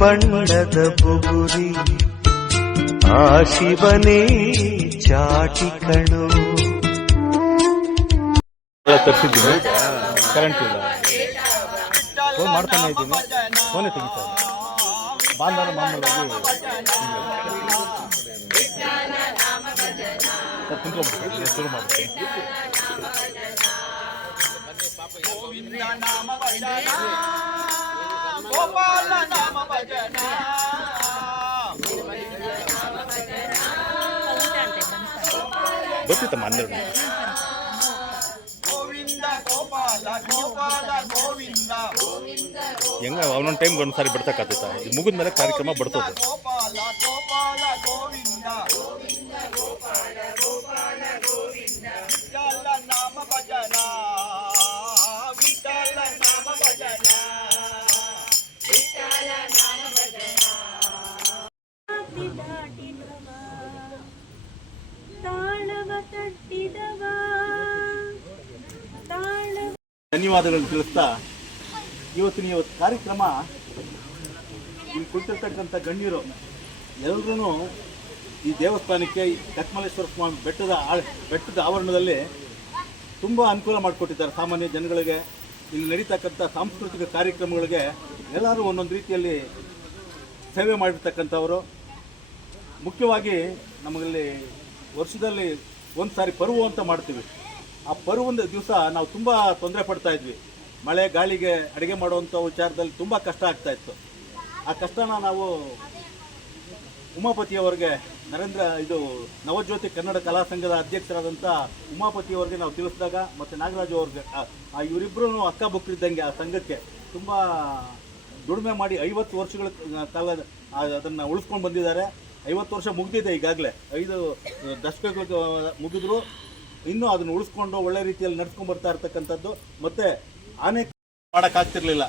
ಬಣ್ಣದ ಬುಗುರಿ. ಆ ಶಿವನೇ ಚಾಟಿ ಕಣು. ತರಿಸಿದ್ದೀನಿ. ಕರೆಂಟ್ ಇಲ್ಲ. ಫೋನ್ ಮಾಡ್ತಾನೆ ಇದ್ದೀನಿ. ಫೋನೇ ತೆಗಿತಾ ಇಲ್ಲ ಬಾಂಧವ ಮಾಮೂಲಾಗಿ ಸರ್, ಕುಂತ್ಕೊಂಡ್ಬಿಡಿ ಶುರು ಮಾಡ್ತೀನಿ ಗೊತ್ತಿತ್ತಮ್ಮ ಹನ್ನೆರಡು ಹೆಂಗ ಒಂದೊಂದು ಟೈಮ್ಗೆ ಒಂದ್ಸಾರಿ ಸಾರಿ ಬಿಡ್ತಕ್ಕಾಗ್ತೈತ ಇದು ಮುಗಿದ ಮೇಲೆ ಕಾರ್ಯಕ್ರಮ ಬಿಡ್ತದೆ ಧನ್ಯವಾದಗಳನ್ನು ತಿಳಿಸ್ತಾ ಇವತ್ತಿನ ಇವತ್ತು ಕಾರ್ಯಕ್ರಮ ಇಲ್ಲಿ ಕುಳಿತಿರ್ತಕ್ಕಂಥ ಗಣ್ಯರು ಎಲ್ಲರೂ ಈ ದೇವಸ್ಥಾನಕ್ಕೆ ಈ ಕತ್ಮಲೇಶ್ವರ ಸ್ವಾಮಿ ಬೆಟ್ಟದ ಬೆಟ್ಟದ ಆವರಣದಲ್ಲಿ ತುಂಬ ಅನುಕೂಲ ಮಾಡಿಕೊಟ್ಟಿದ್ದಾರೆ. ಸಾಮಾನ್ಯ ಜನಗಳಿಗೆ ಇಲ್ಲಿ ನಡೀತಕ್ಕಂಥ ಸಾಂಸ್ಕೃತಿಕ ಕಾರ್ಯಕ್ರಮಗಳಿಗೆ ಎಲ್ಲರೂ ಒಂದೊಂದು ರೀತಿಯಲ್ಲಿ ಸೇವೆ ಮಾಡಿರ್ತಕ್ಕಂಥವರು. ಮುಖ್ಯವಾಗಿ ನಮಗಲ್ಲಿ ವರ್ಷದಲ್ಲಿ ಒಂದು ಸಾರಿ ಪರ್ವ ಅಂತ ಮಾಡ್ತೀವಿ. ಆ ಪರ್ವದ ದಿವಸ ನಾವು ತುಂಬ ತೊಂದರೆ ಪಡ್ತಾ ಇದ್ವಿ. ಮಳೆ, ಗಾಳಿಗೆ ಅಡುಗೆ ಮಾಡುವಂಥ ವಿಚಾರದಲ್ಲಿ ತುಂಬ ಕಷ್ಟ ಆಗ್ತಾ ಇತ್ತು. ಆ ಕಷ್ಟನ ನಾವು ಉಮಾಪತಿಯವರಿಗೆ, ನರೇಂದ್ರ ಇದು ನವಜ್ಯೋತಿ ಕನ್ನಡ ಕಲಾ ಸಂಘದ ಅಧ್ಯಕ್ಷರಾದಂಥ ಉಮಾಪತಿಯವರಿಗೆ ನಾವು ತಿಳಿಸಿದಾಗ ಮತ್ತು ನಾಗರಾಜು ಅವ್ರಿಗೆ, ಆ- ಇವರಿಬ್ಬರೂ ಇವರಿಬ್ಬರು ಅಕ್ಕ ಬುಕ್ಕರಿದ್ದಂಗೆ ಆ ಸಂಘಕ್ಕೆ ತುಂಬ ದುಡಿಮೆ ಮಾಡಿ ಐವತ್ತು ವರ್ಷಗಳ ಕಾಲ ಅದನ್ನು ಉಳಿಸ್ಕೊಂಡು ಬಂದಿದ್ದಾರೆ. ಐವತ್ತು ವರ್ಷ ಮುಗಿದಿದೆ ಈಗಾಗಲೇ. ಐದು ದಶಕಗಳು ಮುಗಿದ್ರು. ಇನ್ನೂ ಅದನ್ನು ಉಳಿಸ್ಕೊಂಡು ಒಳ್ಳೆ ರೀತಿಯಲ್ಲಿ ನಡ್ಸ್ಕೊಂಡು ಬರ್ತಾ ಇರ್ತಕ್ಕಂಥದ್ದು. ಮತ್ತೆ ಆನೆ ಮಾಡೋಕ್ಕಾಗ್ತಿರ್ಲಿಲ್ಲ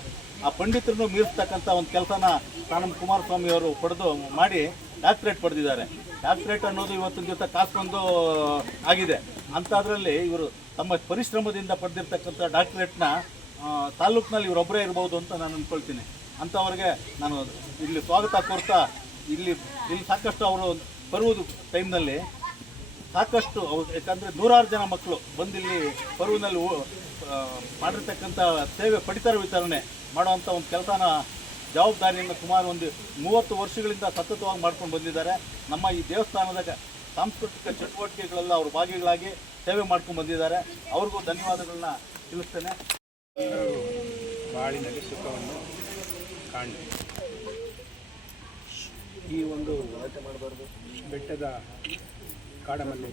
ಆ ಪಂಡಿತರನ್ನು ಮೀರಿಸ್ತಕ್ಕಂಥ ಒಂದು ಕೆಲಸನ ತಾನಮ್ ಕುಮಾರಸ್ವಾಮಿ ಅವರು ಪಡೆದು ಮಾಡಿ ಡಾಕ್ಟ್ರೇಟ್ ಪಡೆದಿದ್ದಾರೆ. ಡಾಕ್ಟ್ರೇಟ್ ಅನ್ನೋದು ಇವತ್ತಿನ ಜೊತೆ ಕಾಸ್ಕೊಂಡು ಆಗಿದೆ. ಅಂಥದ್ರಲ್ಲಿ ಇವರು ತಮ್ಮ ಪರಿಶ್ರಮದಿಂದ ಪಡೆದಿರ್ತಕ್ಕಂಥ ಡಾಕ್ಟ್ರೇಟ್ನ ತಾಲೂಕಿನಲ್ಲಿ ಇವರೊಬ್ಬರೇ ಇರ್ಬೋದು ಅಂತ ನಾನು ಅಂದ್ಕೊಳ್ತೀನಿ ಅಂಥವ್ರಿಗೆ ನಾನು ಇಲ್ಲಿ ಸ್ವಾಗತ ಕೋರ್ತಾ ಇಲ್ಲಿ ಇಲ್ಲಿ ಸಾಕಷ್ಟು ಅವರು ಬರುವುದು ಟೈಮ್ನಲ್ಲಿ. ಸಾಕಷ್ಟು ಅವ್ರು ಯಾಕಂದರೆ ನೂರಾರು ಜನ ಮಕ್ಕಳು ಬಂದಿಲ್ಲಿ ಪರ್ವಿನಲ್ಲಿ ಮಾಡಿರ್ತಕ್ಕಂಥ ಸೇವೆ ಪಡಿತರ ವಿತರಣೆ ಮಾಡುವಂಥ ಒಂದು ಕೆಲಸನ ಜವಾಬ್ದಾರಿಯನ್ನು ಸುಮಾರು ಒಂದು ಮೂವತ್ತು ವರ್ಷಗಳಿಂದ ಸತತವಾಗಿ ಮಾಡ್ಕೊಂಡು ಬಂದಿದ್ದಾರೆ. ನಮ್ಮ ಈ ದೇವಸ್ಥಾನದ ಸಾಂಸ್ಕೃತಿಕ ಚಟುವಟಿಕೆಗಳೆಲ್ಲ ಅವರು ಭಾಗಿಗಳಾಗಿ ಸೇವೆ ಮಾಡ್ಕೊಂಡು ಬಂದಿದ್ದಾರೆ. ಅವ್ರಿಗೂ ಧನ್ಯವಾದಗಳನ್ನ ತಿಳಿಸ್ತೇನೆ. ಬಾಳಿನಲ್ಲಿ ಸುಖವನ್ನು ಕಾಣಿ. ಈ ಒಂದು ಬೆಟ್ಟದ காடமல்லி